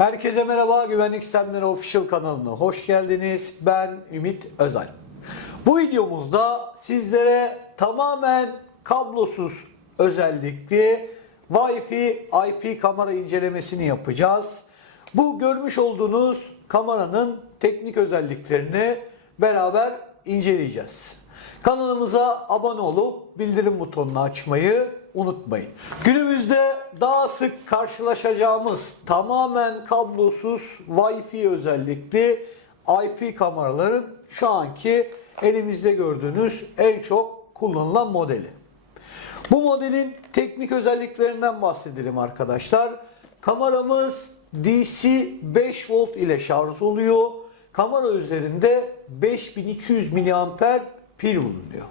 Herkese merhaba Güvenlik Sistemleri Official kanalına hoş geldiniz. Ben Ümit Özel. Bu videomuzda sizlere tamamen kablosuz özellikli Wi-Fi IP kamera incelemesini yapacağız. Bu görmüş olduğunuz kameranın teknik özelliklerini beraber inceleyeceğiz. Kanalımıza abone olup bildirim butonunu açmayı unutmayın. Günümüzde daha sık karşılaşacağımız tamamen kablosuz Wi-Fi özellikli IP kameraların şu anki elimizde gördüğünüz en çok kullanılan modeli. Bu modelin teknik özelliklerinden bahsedelim arkadaşlar. Kameramız DC 5 volt ile şarj oluyor. Kamera üzerinde 5200 mAh pil bulunuyor.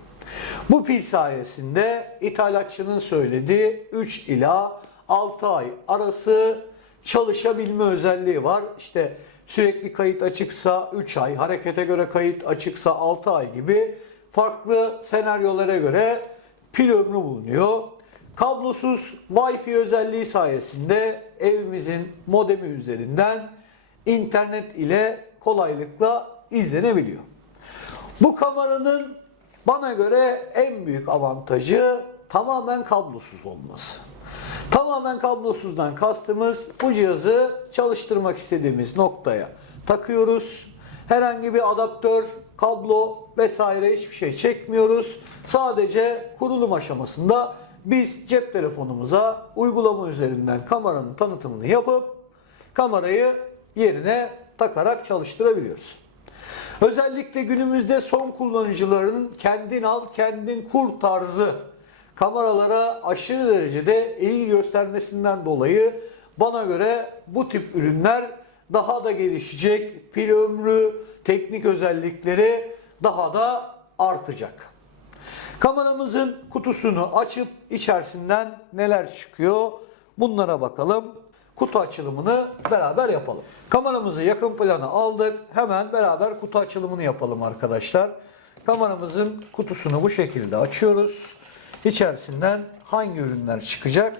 Bu pil sayesinde ithalatçının söylediği 3 ila 6 ay arası çalışabilme özelliği var. İşte sürekli kayıt açıksa 3 ay, harekete göre kayıt açıksa 6 ay gibi farklı senaryolara göre pil ömrü bulunuyor. Kablosuz Wi-Fi özelliği sayesinde evimizin modemi üzerinden internet ile kolaylıkla izlenebiliyor. Bu kameranın bana göre en büyük avantajı tamamen kablosuz olması. Tamamen kablosuzdan kastımız bu cihazı çalıştırmak istediğimiz noktaya takıyoruz. Herhangi bir adaptör, kablo vesaire hiçbir şey çekmiyoruz. Sadece kurulum aşamasında biz cep telefonumuza uygulama üzerinden kameranın tanıtımını yapıp kamerayı yerine takarak çalıştırabiliyoruz. Özellikle günümüzde son kullanıcıların kendin al kendin kur tarzı kameralara aşırı derecede ilgi göstermesinden dolayı bana göre bu tip ürünler daha da gelişecek. Pil ömrü, teknik özellikleri daha da artacak. Kameramızın kutusunu açıp içerisinden neler çıkıyor bunlara bakalım. Kutu açılımını beraber yapalım. Kameramızı yakın plana aldık. Hemen beraber kutu açılımını yapalım arkadaşlar. Kameramızın kutusunu bu şekilde açıyoruz. İçerisinden hangi ürünler çıkacak?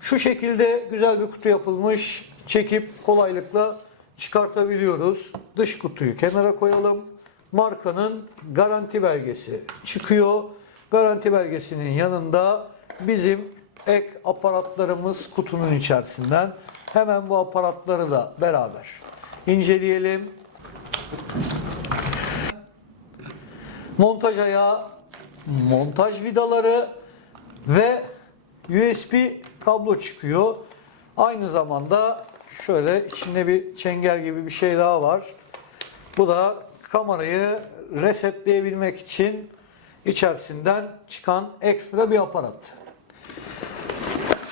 Şu şekilde güzel bir kutu yapılmış. Çekip kolaylıkla çıkartabiliyoruz. Dış kutuyu kenara koyalım. Markanın garanti belgesi çıkıyor. Garanti belgesinin yanında bizim ek aparatlarımız kutunun içerisinden. Hemen bu aparatları da beraber inceleyelim. Montaj ayağı, montaj vidaları ve USB kablo çıkıyor. Aynı zamanda şöyle içinde bir çengel gibi bir şey daha var. Bu da kamerayı resetleyebilmek için içerisinden çıkan ekstra bir aparat.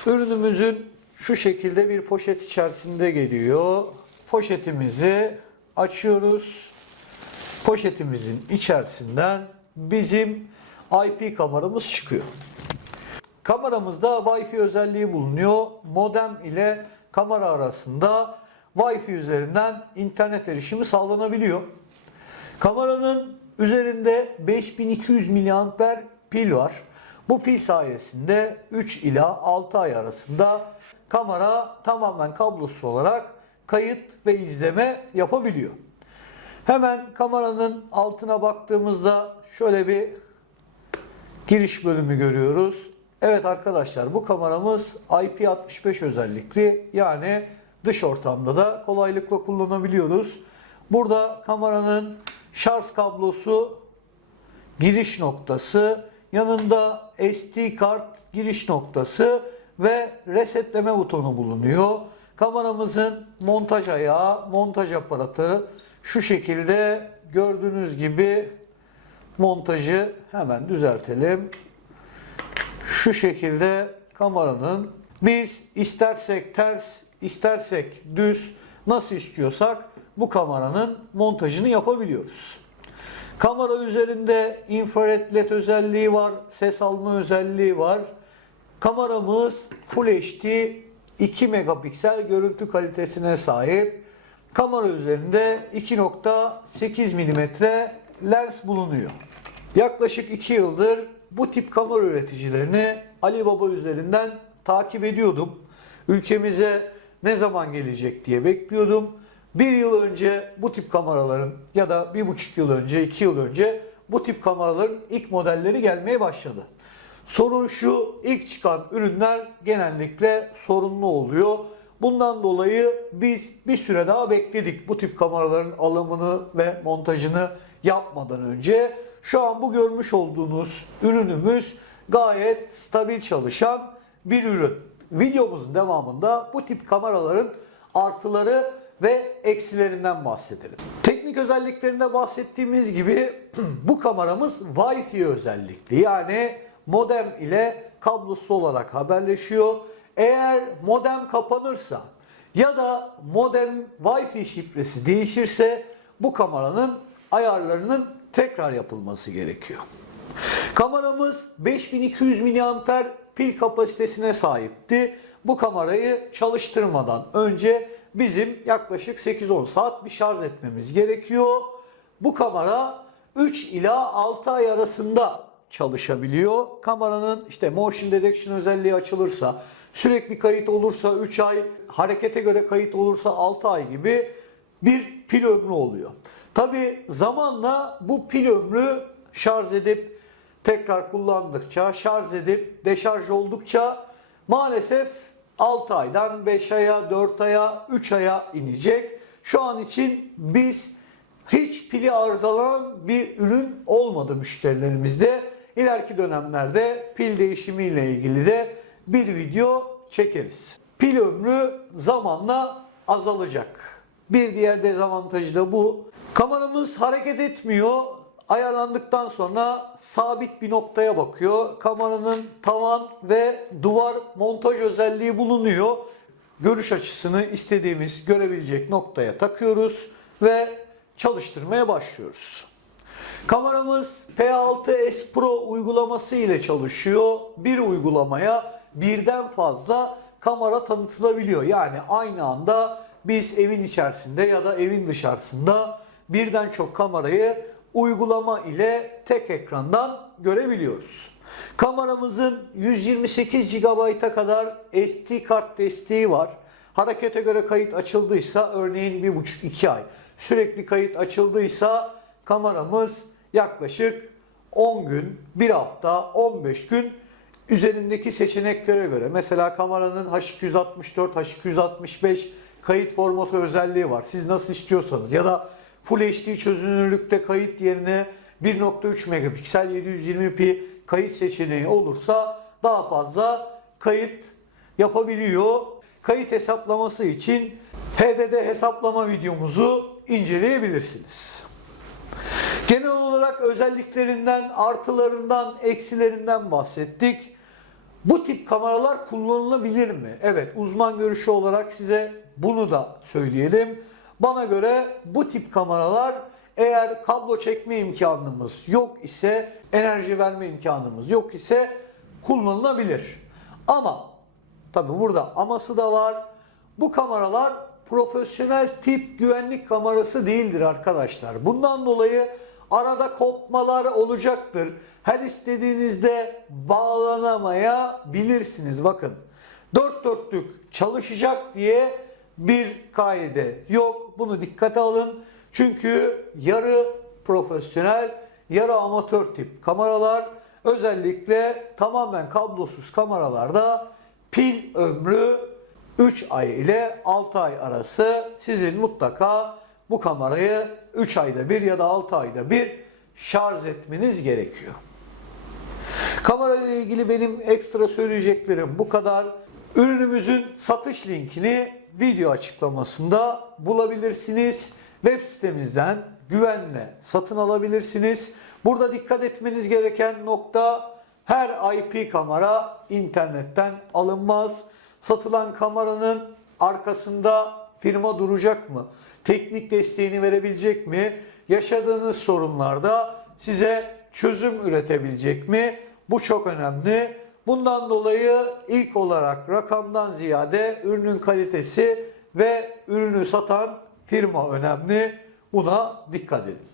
Ürünümüzün şu şekilde bir poşet içerisinde geliyor. Poşetimizi açıyoruz. Poşetimizin içerisinden bizim IP kameramız çıkıyor. Kameramızda Wi-Fi özelliği bulunuyor. Modem ile kamera arasında Wi-Fi üzerinden internet erişimi sağlanabiliyor. Kameranın üzerinde 5200 mAh pil var. Bu pil sayesinde 3 ila 6 ay arasında kamera tamamen kablosuz olarak kayıt ve izleme yapabiliyor. Hemen kameranın altına baktığımızda şöyle bir giriş bölümü görüyoruz. Evet arkadaşlar bu kameramız IP65 özellikli yani dış ortamda da kolaylıkla kullanabiliyoruz. Burada kameranın şarj kablosu giriş noktası, yanında SD kart giriş noktası ve resetleme butonu bulunuyor. Kameramızın montaj ayağı, montaj aparatı şu şekilde gördüğünüz gibi montajı hemen düzeltelim. Şu şekilde kameranın biz istersek ters, istersek düz nasıl istiyorsak bu kameranın montajını yapabiliyoruz. Kamera üzerinde infrared led özelliği var, ses alma özelliği var. Kameramız Full HD 2 megapiksel görüntü kalitesine sahip. Kamera üzerinde 2.8 mm lens bulunuyor. Yaklaşık 2 yıldır bu tip kamera üreticilerini Alibaba üzerinden takip ediyordum. Ülkemize ne zaman gelecek diye bekliyordum. Bir yıl önce bu tip kameraların ya da bir buçuk yıl önce, iki yıl önce bu tip kameraların ilk modelleri gelmeye başladı. Sorun şu, ilk çıkan ürünler genellikle sorunlu oluyor. Bundan dolayı biz bir süre daha bekledik bu tip kameraların alımını ve montajını yapmadan önce. Şu an bu görmüş olduğunuz ürünümüz gayet stabil çalışan bir ürün. Videomuzun devamında bu tip kameraların artıları ve eksilerinden bahsedelim. Teknik özelliklerinde bahsettiğimiz gibi bu kameramız Wi-Fi özellikli. Yani modem ile kablosuz olarak haberleşiyor. Eğer modem kapanırsa ya da modem Wi-Fi şifresi değişirse bu kameranın ayarlarının tekrar yapılması gerekiyor. Kameramız 5200 mAh pil kapasitesine sahipti. Bu kamerayı çalıştırmadan önce bizim yaklaşık 8-10 saat bir şarj etmemiz gerekiyor. Bu kamera 3 ila 6 ay arasında çalışabiliyor. Kameranın işte motion detection özelliği açılırsa, sürekli kayıt olursa 3 ay, harekete göre kayıt olursa 6 ay gibi bir pil ömrü oluyor. Tabi zamanla bu pil ömrü şarj edip tekrar kullandıkça, şarj edip deşarj oldukça maalesef 6 aydan 5 aya, 4 aya, 3 aya inecek. Şu an için biz hiç pili arızalanan bir ürün olmadı müşterilerimizde. İleriki dönemlerde pil değişimiyle ilgili de bir video çekeriz. Pil ömrü zamanla azalacak. Bir diğer dezavantajı da bu. Kameramız hareket etmiyor. Ayarlandıktan sonra sabit bir noktaya bakıyor. Kameranın tavan ve duvar montaj özelliği bulunuyor. Görüş açısını istediğimiz görebilecek noktaya takıyoruz ve çalıştırmaya başlıyoruz. Kameramız P6S Pro uygulaması ile çalışıyor. Bir uygulamaya birden fazla kamera tanıtılabiliyor. Yani aynı anda biz evin içerisinde ya da evin dışarısında birden çok kamerayı uygulama ile tek ekrandan görebiliyoruz. Kameramızın 128 GB'a kadar SD kart desteği var. Harekete göre kayıt açıldıysa örneğin 1,5-2 ay sürekli kayıt açıldıysa kameramız yaklaşık 10 gün, 1 hafta, 15 gün üzerindeki seçeneklere göre mesela kameranın H264, H265 kayıt formatı özelliği var. Siz nasıl istiyorsanız ya da Full HD çözünürlükte kayıt yerine 1.3 megapiksel 720p kayıt seçeneği olursa daha fazla kayıt yapabiliyor. Kayıt hesaplaması için HDD hesaplama videomuzu inceleyebilirsiniz. Genel olarak özelliklerinden, artılarından, eksilerinden bahsettik. Bu tip kameralar kullanılabilir mi? Evet, uzman görüşü olarak size bunu da söyleyelim. Bana göre bu tip kameralar eğer kablo çekme imkanımız yok ise, enerji verme imkanımız yok ise kullanılabilir. Ama tabi burada aması da var. Bu kameralar profesyonel tip güvenlik kamerası değildir arkadaşlar. Bundan dolayı arada kopmalar olacaktır. Her istediğinizde bağlanamayabilirsiniz. Bakın dört dörtlük çalışacak diye bir kaide yok. Bunu dikkate alın. Çünkü yarı profesyonel, yarı amatör tip kameralar özellikle tamamen kablosuz kameralarda pil ömrü 3 ay ile 6 ay arası sizin mutlaka bu kamerayı 3 ayda bir ya da 6 ayda bir şarj etmeniz gerekiyor. Kamera ile ilgili benim ekstra söyleyeceklerim bu kadar. Ürünümüzün satış linkini video açıklamasında bulabilirsiniz. Web sitemizden güvenle satın alabilirsiniz. Burada dikkat etmeniz gereken nokta her IP kamera internetten alınmaz. Satılan kameranın arkasında firma duracak mı? Teknik desteğini verebilecek mi? Yaşadığınız sorunlarda size çözüm üretebilecek mi? Bu çok önemli. Bundan dolayı ilk olarak rakamdan ziyade ürünün kalitesi ve ürünü satan firma önemli. Buna dikkat edin.